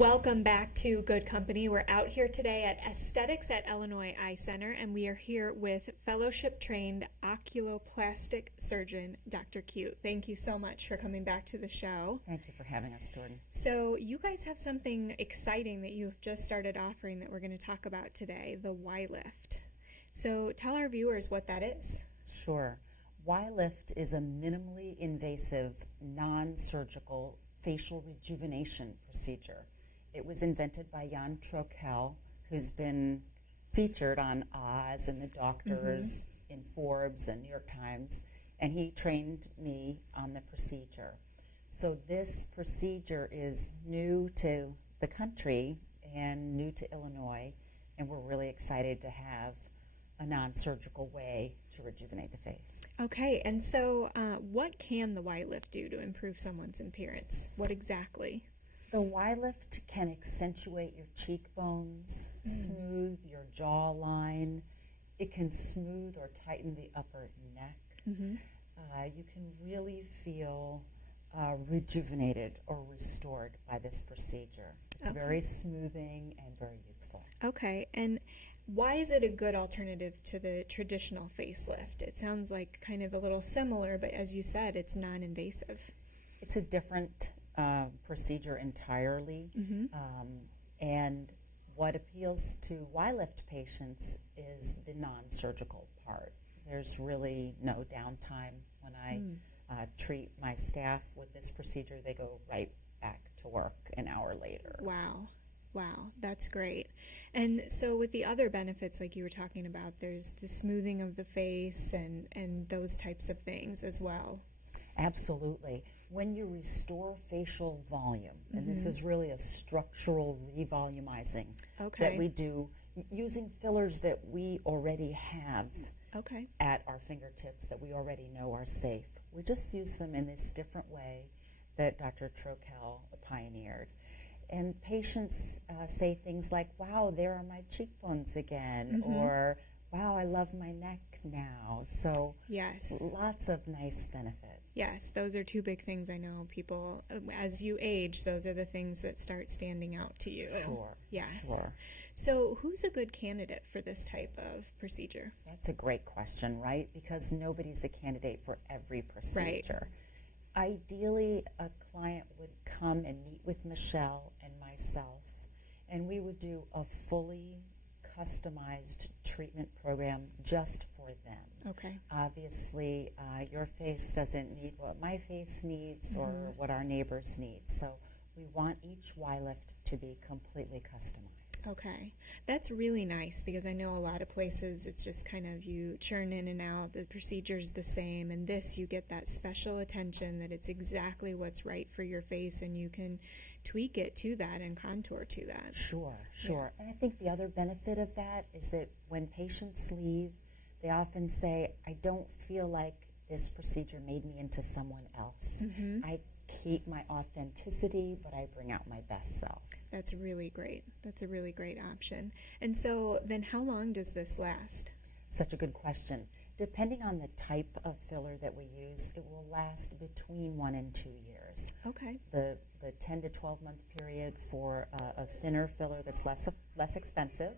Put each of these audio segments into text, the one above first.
Welcome back to Good Company. We're out here today at Aesthetics at Illinois Eye Center, and we are here with fellowship-trained oculoplastic surgeon, Dr. Cuite. Thank you so much for coming back to the show. Thank you for having us, Jordan. So you guys have something exciting that you've just started offering that we're going to talk about today, the WHOI lift. So tell our viewers what that is. Sure. WHOI lift is a minimally invasive, non-surgical facial rejuvenation procedure. It was invented by Jan Trokel, who's been featured on Oz and the Doctors, in Forbes and New York Times, and he trained me on the procedure. So this procedure is new to the country and new to Illinois, and we're really excited to have a non-surgical way to rejuvenate the face. Okay, and so what can the WHOI lift do to improve someone's appearance? What exactly? The WHOI lift can accentuate your cheekbones, smooth your jawline. It can smooth or tighten the upper neck. You can really feel rejuvenated or restored by this procedure. It's very smoothing and very youthful. Okay, and why is it a good alternative to the traditional facelift? It sounds like kind of a little similar, but as you said, it's non-invasive. It's a different procedure entirely, and what appeals to WHOI lift patients is the non-surgical part. There's really no downtime. When I treat my staff with this procedure, they go right back to work an hour later. Wow. Wow, that's great. And so with the other benefits like you were talking about, there's the smoothing of the face and those types of things as well. Absolutely. When you restore facial volume, and this is really a structural revolumizing that we do using fillers that we already have at our fingertips that we already know are safe. We just use them in this different way that Dr. Trokel pioneered. And patients say things like, wow, there are my cheekbones again, or wow, I love my neck now. So lots of nice benefits. Yes, those are two big things I know people, as you age, those are the things that start standing out to you. Sure. Yes. Sure. So who's a good candidate for this type of procedure? That's a great question, right? Because nobody's a candidate for every procedure. Right. Ideally, a client would come and meet with Michelle and myself, and we would do a fully customized treatment program just for them. Okay. Obviously, your face doesn't need what my face needs or what our neighbors need. So we want each WHOI lift to be completely customized. Okay. That's really nice because I know a lot of places it's just kind of you churn in and out, the procedure's the same, and this you get that special attention that it's exactly what's right for your face and you can tweak it to that and contour to that. Sure, sure. And I think the other benefit of that is that when patients leave, they often say, I don't feel like this procedure made me into someone else. I keep my authenticity, but I bring out my best self. That's really great. That's a really great option. And so then how long does this last? Such a good question. Depending on the type of filler that we use, it will last between 1 and 2 years. Okay. The 10 to 12 month period for a thinner filler that's less expensive,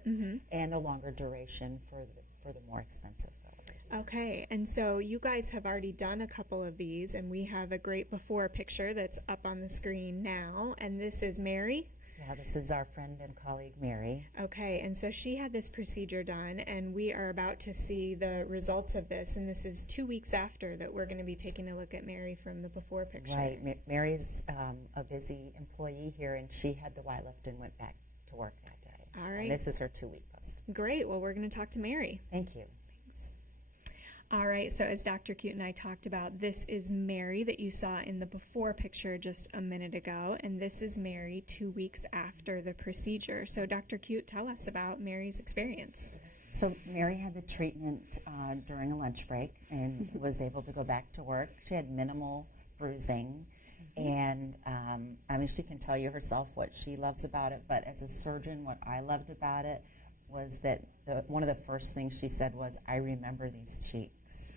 and the longer duration for the more expensive fillers. Okay, and so you guys have already done a couple of these, and we have a great before picture that's up on the screen now, and this is Mary. Yeah, this is our friend and colleague, Mary. Okay, and so she had this procedure done, and we are about to see the results of this, and this is 2 weeks after that we're going to be taking a look at Mary from the before picture. Right, Mary's a busy employee here, and she had the WHOI lift and went back to work that day. All right. And this is her 2-week post. Great, well, we're going to talk to Mary. Thank you. All right, so as Dr. Cuite and I talked about, this is Mary that you saw in the before picture just a minute ago, and this is Mary 2 weeks after the procedure. So Dr. Cuite, tell us about Mary's experience. So Mary had the treatment during a lunch break and was able to go back to work. She had minimal bruising, and I mean, she can tell you herself what she loves about it, but as a surgeon, what I loved about it was that one of the first things she said was, I remember these cheeks.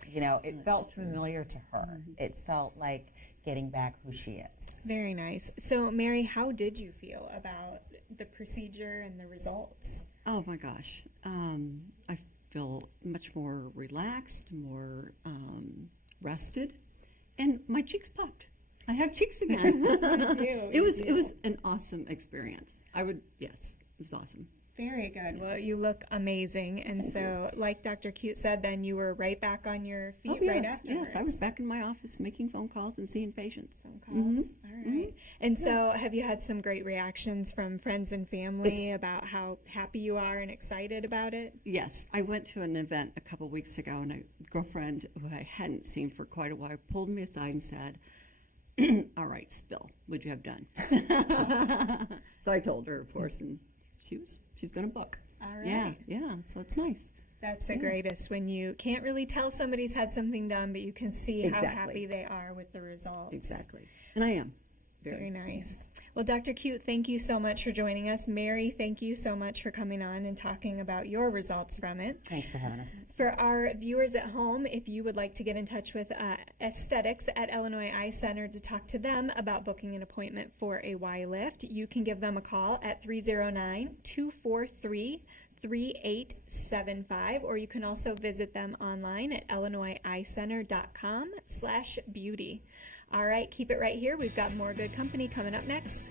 You know, it felt familiar to her. It felt like getting back who she is. Very nice. So, Mary, how did you feel about the procedure and the results? Oh my gosh. I feel much more relaxed, more rested, and my cheeks popped. I have cheeks again. It was an awesome experience. Yes, it was awesome. Very good. Well, you look amazing. And so, like Dr. Cuite said, then you were right back on your feet right afterwards. Yes, I was back in my office making phone calls and seeing patients. Phone calls. All right. And so, have you had some great reactions from friends and family about how happy you are and excited about it? Yes. I went to an event a couple weeks ago, and a girlfriend who I hadn't seen for quite a while pulled me aside and said, "All right, Spill, what'd you have done?" So I told her, of course, and she's going to book. All right. Yeah, so it's nice. That's the greatest, when you can't really tell somebody's had something done, but you can see how happy they are with the results. Exactly. And I am. Very nice. Well, Dr. Cuite, thank you so much for joining us. Mary, thank you so much for coming on and talking about your results from it. Thanks for having us. For our viewers at home, if you would like to get in touch with Aesthetics at Illinois Eye Center to talk to them about booking an appointment for a Y lift, you can give them a call at 309-243-3875, or you can also visit them online at illinoiseyecenter.com/beauty. All right, keep it right here. We've got more good company coming up next.